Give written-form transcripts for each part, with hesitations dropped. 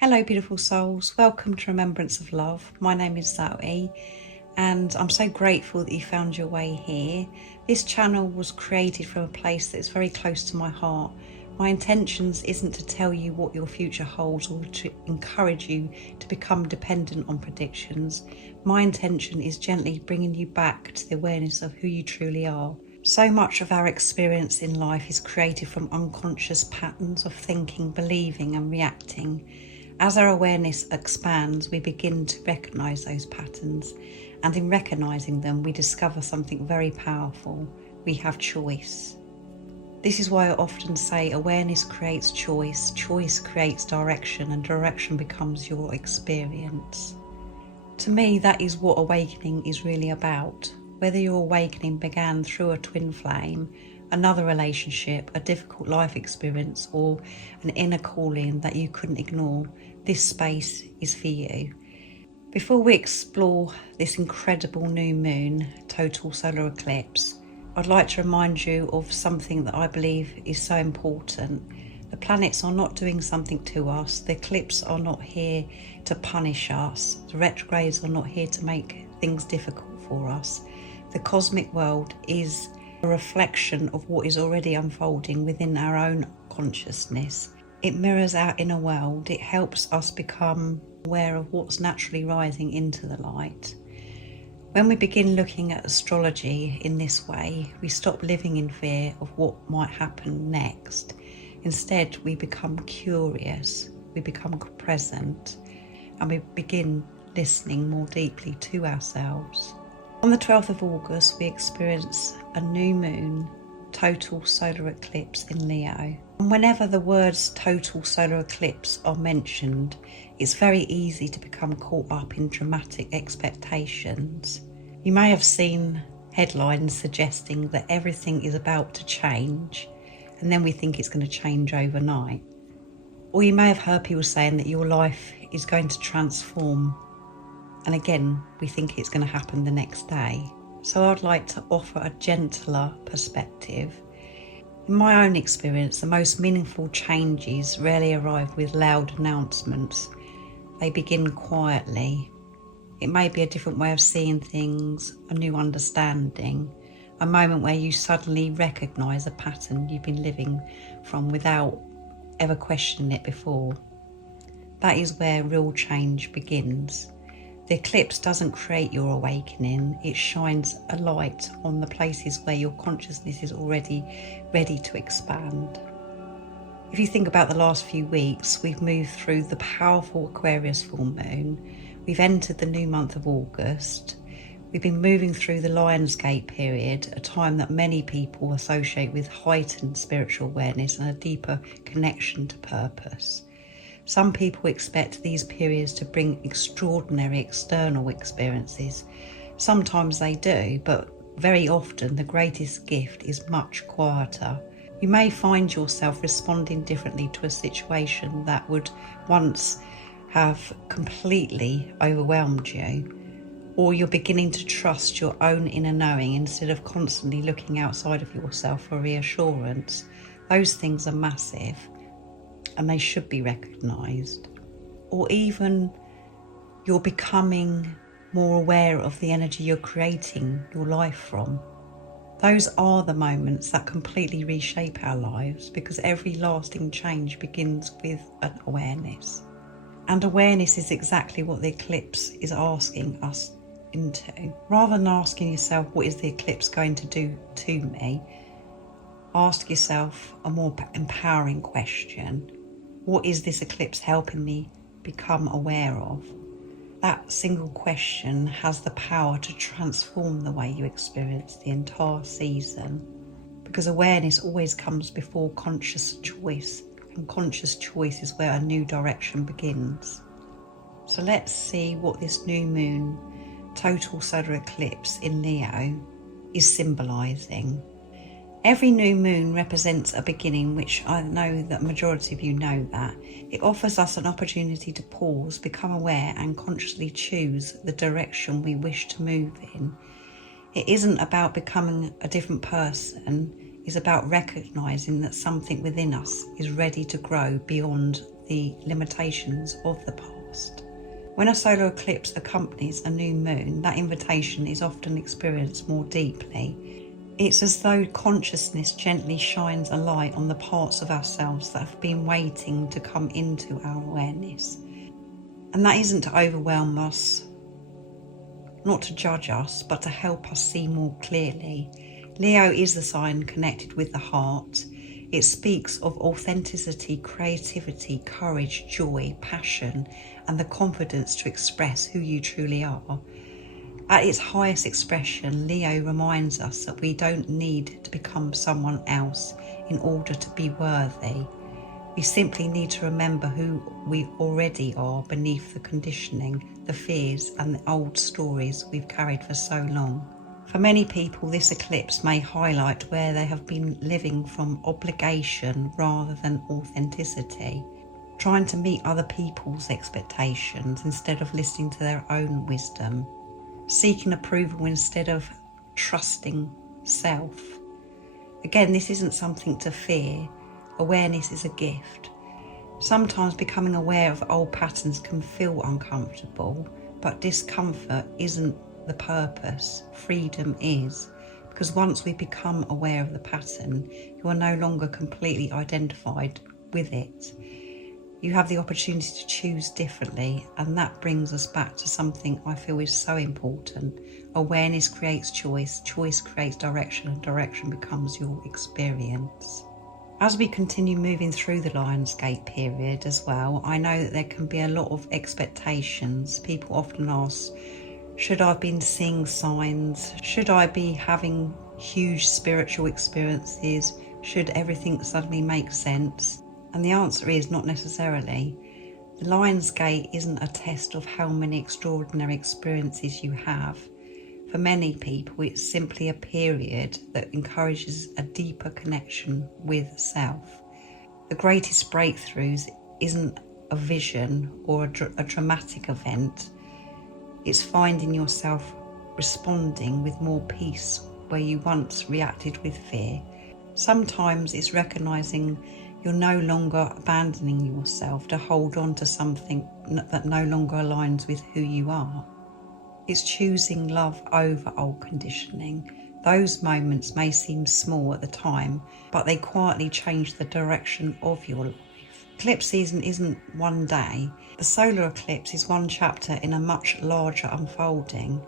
Hello beautiful souls, welcome to Remembrance of Love. My name is Zoe and I'm so grateful that you found your way here. This channel was created from a place that's very close to my heart. My intentions isn't to tell you what your future holds or to encourage you to become dependent on predictions. My intention is gently bringing you back to the awareness of who you truly are. So much of our experience in life is created from unconscious patterns of thinking, believing and reacting. As our awareness expands, we begin to recognise those patterns, and in recognising them, we discover something very powerful. We have choice. This is why I often say awareness creates choice, choice creates direction, and direction becomes your experience. To me, that is what awakening is really about. Whether your awakening began through a twin flame, another relationship, a difficult life experience, or an inner calling that you couldn't ignore, this space is for you. Before we explore this incredible new moon, total solar eclipse, I'd like to remind you of something that I believe is so important. The planets are not doing something to us. The eclipses are not here to punish us. The retrogrades are not here to make things difficult for us. The cosmic world is a reflection of what is already unfolding within our own consciousness. It mirrors our inner world. It helps us become aware of what's naturally rising into the light. When we begin looking at astrology in this way, we stop living in fear of what might happen next. Instead, we become curious, we become present, and we begin listening more deeply to ourselves. On the 12th of August, we experience a new moon, total solar eclipse in Leo. And whenever the words total solar eclipse are mentioned, it's very easy to become caught up in dramatic expectations. You may have seen headlines suggesting that everything is about to change, and then we think it's going to change overnight. Or you may have heard people saying that your life is going to transform, and again, we think it's going to happen the next day. So I'd like to offer a gentler perspective. In my own experience, the most meaningful changes rarely arrive with loud announcements. They begin quietly. It may be a different way of seeing things, a new understanding, a moment where you suddenly recognise a pattern you've been living from without ever questioning it before. That is where real change begins. The eclipse doesn't create your awakening, it shines a light on the places where your consciousness is already ready to expand. If you think about the last few weeks, we've moved through the powerful Aquarius full moon, we've entered the new month of August, we've been moving through the Lionsgate period, a time that many people associate with heightened spiritual awareness and a deeper connection to purpose. Some people expect these periods to bring extraordinary external experiences. Sometimes they do, but very often the greatest gift is much quieter. You may find yourself responding differently to a situation that would once have completely overwhelmed you, or you're beginning to trust your own inner knowing instead of constantly looking outside of yourself for reassurance. Those things are massive, and they should be recognised. Or even you're becoming more aware of the energy you're creating your life from. Those are the moments that completely reshape our lives, because every lasting change begins with an awareness. And awareness is exactly what the eclipse is asking us into. Rather than asking yourself, what is the eclipse going to do to me? Ask yourself a more empowering question. What is this eclipse helping me become aware of? That single question has the power to transform the way you experience the entire season, because awareness always comes before conscious choice, and conscious choice is where a new direction begins. So let's see what this new moon, total solar eclipse in Leo, is symbolising. Every new moon represents a beginning, which I know that majority of you know that. It offers us an opportunity to pause, become aware and consciously choose the direction we wish to move in. It isn't about becoming a different person, it's about recognising that something within us is ready to grow beyond the limitations of the past. When a solar eclipse accompanies a new moon, that invitation is often experienced more deeply. It's as though consciousness gently shines a light on the parts of ourselves that have been waiting to come into our awareness. And that isn't to overwhelm us, not to judge us, but to help us see more clearly. Leo is the sign connected with the heart. It speaks of authenticity, creativity, courage, joy, passion, and the confidence to express who you truly are. At its highest expression, Leo reminds us that we don't need to become someone else in order to be worthy. We simply need to remember who we already are beneath the conditioning, the fears, and the old stories we've carried for so long. For many people, this eclipse may highlight where they have been living from obligation rather than authenticity, trying to meet other people's expectations instead of listening to their own wisdom, seeking approval instead of trusting self. Again, this isn't something to fear. Awareness is a gift. Sometimes becoming aware of old patterns can feel uncomfortable, but discomfort isn't the purpose. Freedom is. Because once we become aware of the pattern, you are no longer completely identified with it. You have the opportunity to choose differently, and that brings us back to something I feel is so important. Awareness creates choice, choice creates direction, and direction becomes your experience. As we continue moving through the Lionsgate period as well, I know that there can be a lot of expectations. People often ask, should I have been seeing signs? Should I be having huge spiritual experiences? Should everything suddenly make sense? And the answer is not necessarily. The Lionsgate isn't a test of how many extraordinary experiences you have. For many people, it's simply a period that encourages a deeper connection with self. The greatest breakthroughs isn't a vision or a dramatic event. It's finding yourself responding with more peace where you once reacted with fear. Sometimes it's recognizing you're no longer abandoning yourself to hold on to something that no longer aligns with who you are. It's choosing love over old conditioning. Those moments may seem small at the time, but they quietly change the direction of your life. Eclipse season isn't one day. The solar eclipse is one chapter in a much larger unfolding.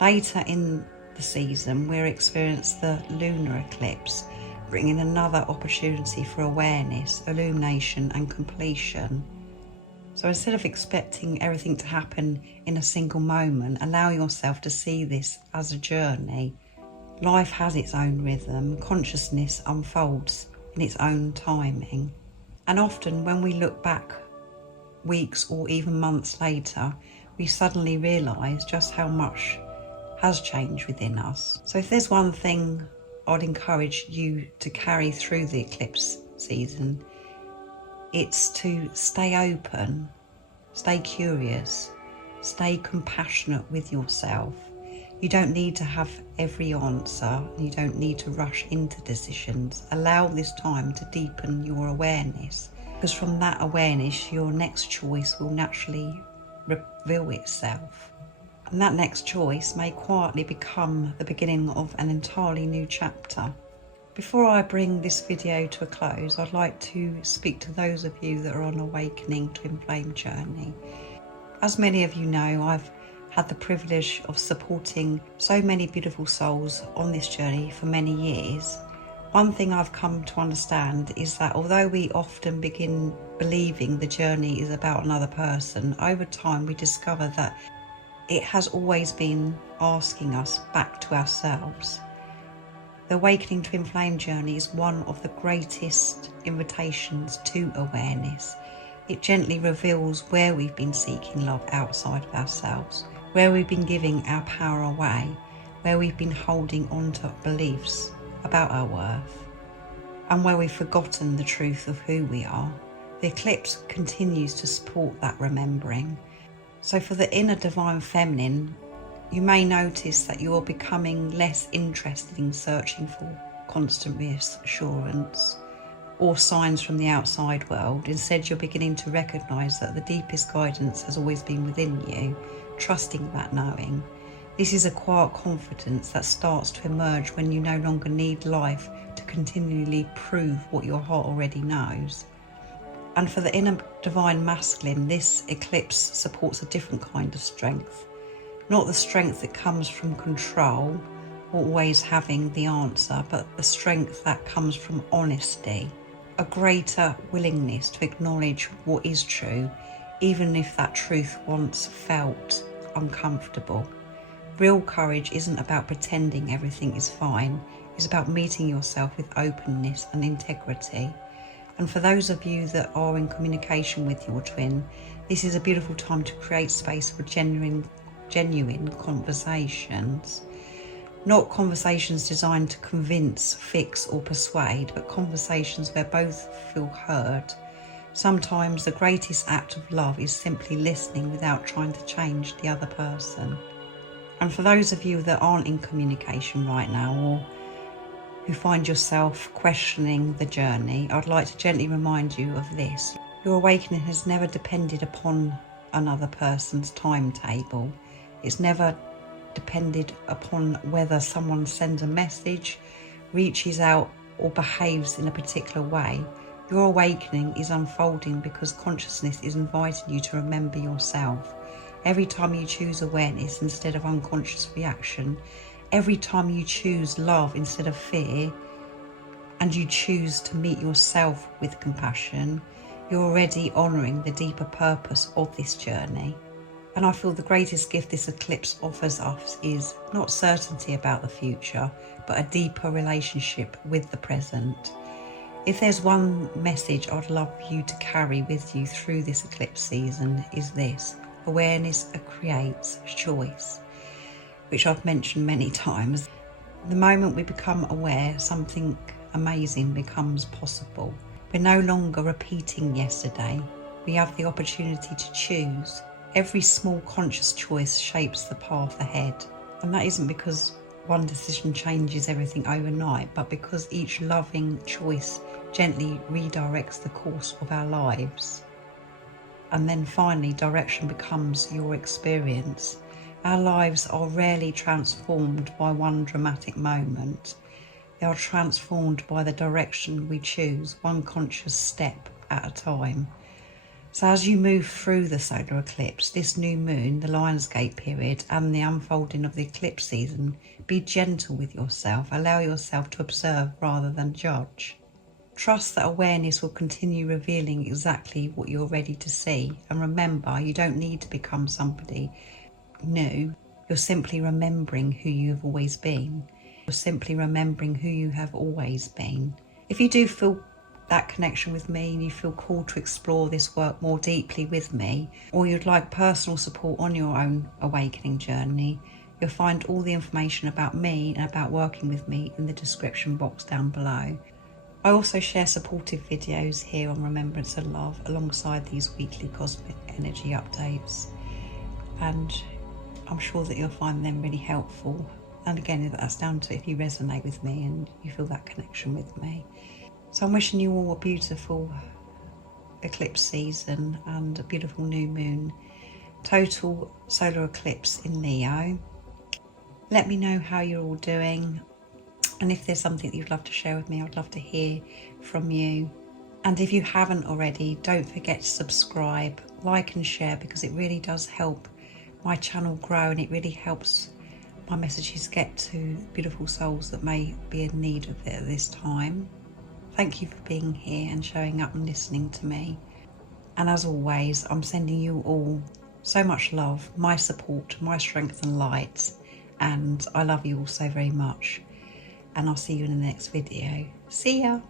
Later in the season, we'll experience the lunar eclipse, bringing another opportunity for awareness, illumination, and completion. So instead of expecting everything to happen in a single moment, allow yourself to see this as a journey. Life has its own rhythm. Consciousness unfolds in its own timing. And often when we look back weeks or even months later, we suddenly realise just how much has changed within us. So if there's one thing I'd encourage you to carry through the eclipse season, it's to stay open, stay curious, stay compassionate with yourself. You don't need to have every answer. You don't need to rush into decisions. Allow this time to deepen your awareness, because from that awareness, your next choice will naturally reveal itself. And that next choice may quietly become the beginning of an entirely new chapter. Before I bring this video to a close, I'd like to speak to those of you that are on Awakening Twin Flame journey. As many of you know, I've had the privilege of supporting so many beautiful souls on this journey for many years. One thing I've come to understand is that although we often begin believing the journey is about another person, over time we discover that it has always been asking us back to ourselves. The Awakening Twin Flame journey is one of the greatest invitations to awareness. It gently reveals where we've been seeking love outside of ourselves, where we've been giving our power away, where we've been holding on to beliefs about our worth, and where we've forgotten the truth of who we are. The eclipse continues to support that remembering. So for the inner divine feminine, you may notice that you're becoming less interested in searching for constant reassurance, or signs from the outside world. Instead, you're beginning to recognise that the deepest guidance has always been within you, trusting that knowing. This is a quiet confidence that starts to emerge when you no longer need life to continually prove what your heart already knows. And for the inner divine masculine, this eclipse supports a different kind of strength. Not the strength that comes from control or always having the answer, but the strength that comes from honesty. A greater willingness to acknowledge what is true, even if that truth once felt uncomfortable. Real courage isn't about pretending everything is fine. It's about meeting yourself with openness and integrity. And for those of you that are in communication with your twin, this is a beautiful time to create space for genuine conversations. Not conversations designed to convince, fix or persuade, but conversations where both feel heard. Sometimes the greatest act of love is simply listening without trying to change the other person. And for those of you that aren't in communication right now, or who find yourself questioning the journey, I'd like to gently remind you of this. Your awakening has never depended upon another person's timetable. It's never depended upon whether someone sends a message, reaches out or behaves in a particular way. Your awakening is unfolding because consciousness is inviting you to remember yourself. Every time you choose awareness instead of unconscious reaction, every time you choose love instead of fear, and you choose to meet yourself with compassion, you're already honouring the deeper purpose of this journey. And I feel the greatest gift this eclipse offers us is not certainty about the future, but a deeper relationship with the present. If there's one message I'd love you to carry with you through this eclipse season, is this: awareness creates choice, which I've mentioned many times. The moment we become aware, something amazing becomes possible. We're no longer repeating yesterday. We have the opportunity to choose. Every small conscious choice shapes the path ahead. And that isn't because one decision changes everything overnight, but because each loving choice gently redirects the course of our lives. And then finally, direction becomes your experience. Our lives are rarely transformed by one dramatic moment. They are transformed by the direction we choose, one conscious step at a time. So as you move through the solar eclipse, this new moon, the Lionsgate period, and the unfolding of the eclipse season, be gentle with yourself. Allow yourself to observe rather than judge. Trust that awareness will continue revealing exactly what you're ready to see. And remember, you don't need to become somebody new. You're simply remembering who you have always been. You're simply remembering who you have always been. If you do feel that connection with me and you feel called to explore this work more deeply with me, or you'd like personal support on your own awakening journey, you'll find all the information about me and about working with me in the description box down below. I also share supportive videos here on Remembrance and Love alongside these weekly cosmic energy updates, and I'm sure that you'll find them really helpful. And again, that's down to if you resonate with me and you feel that connection with me. So I'm wishing you all a beautiful eclipse season and a beautiful new moon, total solar eclipse in Leo. Let me know how you're all doing, and if there's something that you'd love to share with me, I'd love to hear from you. And if you haven't already, don't forget to subscribe, like and share, because it really does help my channel grow, and it really helps my messages get to beautiful souls that may be in need of it at this time. Thank you for being here and showing up and listening to me. And as always, I'm sending you all so much love, my support, my strength and light. And I love you all so very much. And I'll see you in the next video. See ya.